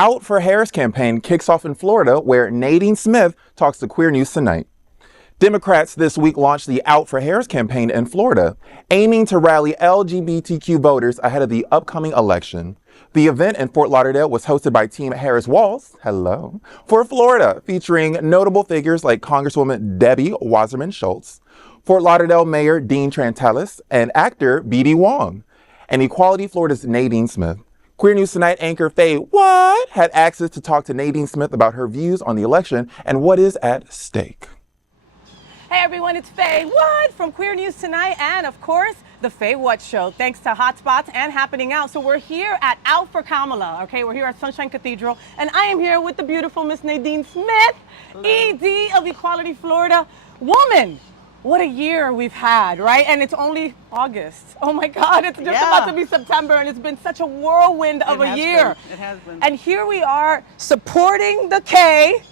Out for Harris campaign kicks off in Florida, where Nadine Smith talks to Queer News Tonight. Democrats this week launched the Out for Harris campaign in Florida, aiming to rally LGBTQ voters ahead of the upcoming election. The event in Fort Lauderdale was hosted by Team Harris-Walz, hello, for Florida, featuring notable figures like Congresswoman Debbie Wasserman Schultz, Fort Lauderdale Mayor Dean Trantalis, and actor BD Wong, and Equality Florida's Nadine Smith. Queer News Tonight anchor FayWhat had access to talk to Nadine Smith about her views on the election and what is at stake. Hey everyone, it's FayWhat from Queer News Tonight and of course, the FayWhat Show. Thanks to Hotspots and Happening Out. So we're here at Out for Kamala, okay? We're here at Sunshine Cathedral and I am here with the beautiful Miss Nadine Smith, hello. ED of Equality Florida. Woman, what a year we've had, right? And it's only August. Oh my God, it's just about to be September and it's been such a whirlwind of a year. It has been. And here we are supporting the K,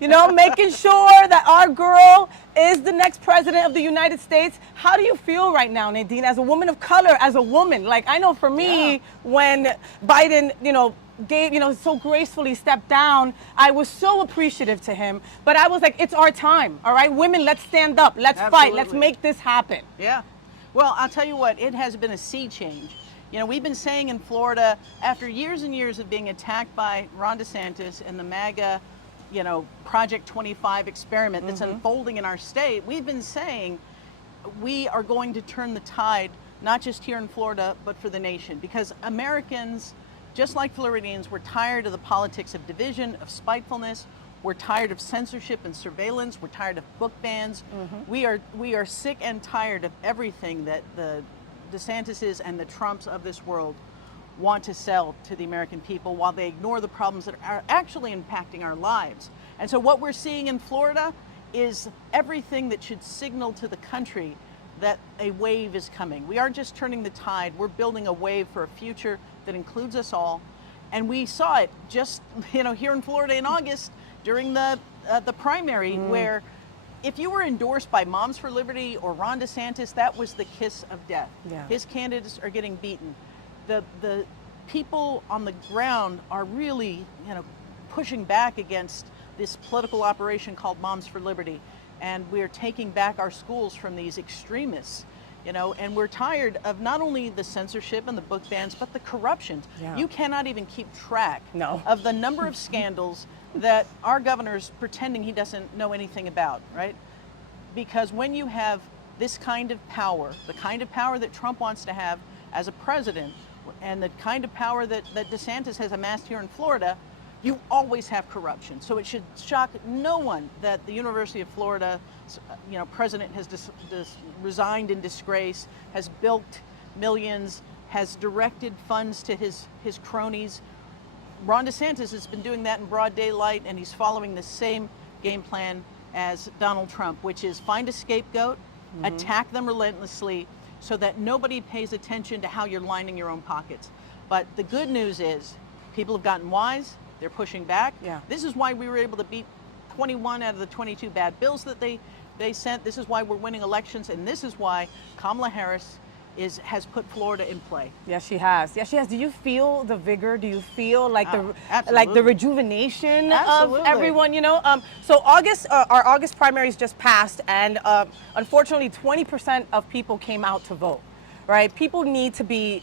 you know, making sure that our girl is the next president of the United States. How do you feel right now, Nadine, as a woman of color, as a woman? Like, I know for me, when Biden, so gracefully stepped down, I was so appreciative to him. But I was like, it's our time, all right? Women, let's stand up, let's fight, let's make this happen. Yeah. Well, I'll tell you what, it has been a sea change. You know, we've been saying in Florida, after years and years of being attacked by Ron DeSantis and the MAGA, Project 25 experiment that's unfolding in our state, we've been saying we are going to turn the tide, not just here in Florida, but for the nation. Because Americans, just like Floridians, we're tired of the politics of division, of spitefulness. We're tired of censorship and surveillance. We're tired of book bans. We are sick and tired of everything that the DeSantises and the Trumps of this world want to sell to the American people while they ignore the problems that are actually impacting our lives. And so what we're seeing in Florida is everything that should signal to the country that a wave is coming. We aren't just turning the tide, we're building a wave for a future that includes us all. And we saw it just, here in Florida in August during the primary where if you were endorsed by Moms for Liberty or Ron DeSantis, that was the kiss of death. Yeah. His candidates are getting beaten. The people on the ground are really, pushing back against this political operation called Moms for Liberty. And we're taking back our schools from these extremists, and we're tired of not only the censorship and the book bans, but the corruption. Yeah. You cannot even keep track of the number of scandals that our governor's pretending he doesn't know anything about, right? Because when you have this kind of power, the kind of power that Trump wants to have as a president, and the kind of power that DeSantis has amassed here in Florida, you always have corruption. So it should shock no one that the University of Florida, president has resigned in disgrace, has bilked millions, has directed funds to his cronies. Ron DeSantis has been doing that in broad daylight, and he's following the same game plan as Donald Trump, which is find a scapegoat, attack them relentlessly, so that nobody pays attention to how you're lining your own pockets. But the good news is people have gotten wise, they're pushing back. Yeah. This is why we were able to beat 21 out of the 22 bad bills that they sent. This is why we're winning elections, and this is why Kamala Harris has put Florida in play. Yes, she has. Yes, she has. Do you feel the vigor? Do you feel like the rejuvenation of everyone? So our August primaries just passed, and unfortunately, 20% of people came out to vote. Right? People need to be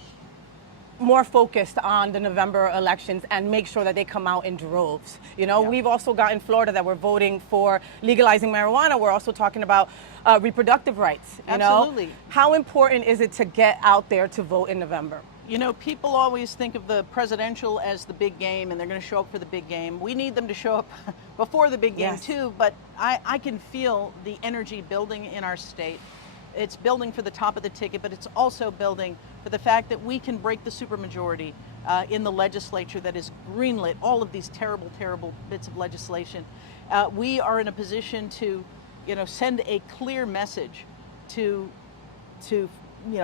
more focused on the November elections and make sure that they come out in droves. We've also got in Florida that we're voting for legalizing marijuana. We're also talking about reproductive rights. Absolutely. How important is it to get out there to vote in November? People always think of the presidential as the big game, and they're going to show up for the big game. We need them to show up before the big game too, but I can feel the energy building in our state. It's building for the top of the ticket, but it's also building for the fact that we can break the supermajority in the legislature that has greenlit all of these terrible, terrible bits of legislation. We are in a position to, send a clear message to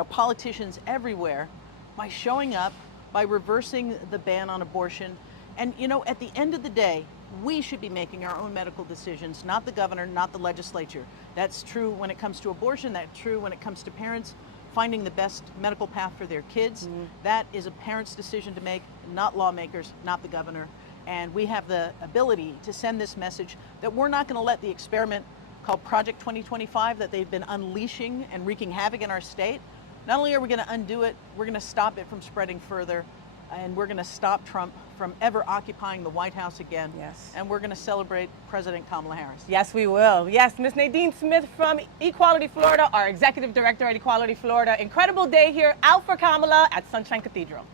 politicians everywhere by showing up, by reversing the ban on abortion. And, at the end of the day, we should be making our own medical decisions, not the governor, not the legislature. That's true when it comes to abortion. That's true when it comes to parents finding the best medical path for their kids. That is a parent's decision to make, not lawmakers, not the governor. And we have the ability to send this message that we're not going to let the experiment called Project 2025 that they've been unleashing and wreaking havoc in our state. Not only are we going to undo it, we're going to stop it from spreading further, and we're going to stop Trump from ever occupying the White House again. Yes. And we're going to celebrate President Kamala Harris. Yes, we will. Yes, Ms. Nadine Smith from Equality Florida, our Executive Director at Equality Florida. Incredible day here out for Kamala at Sunshine Cathedral.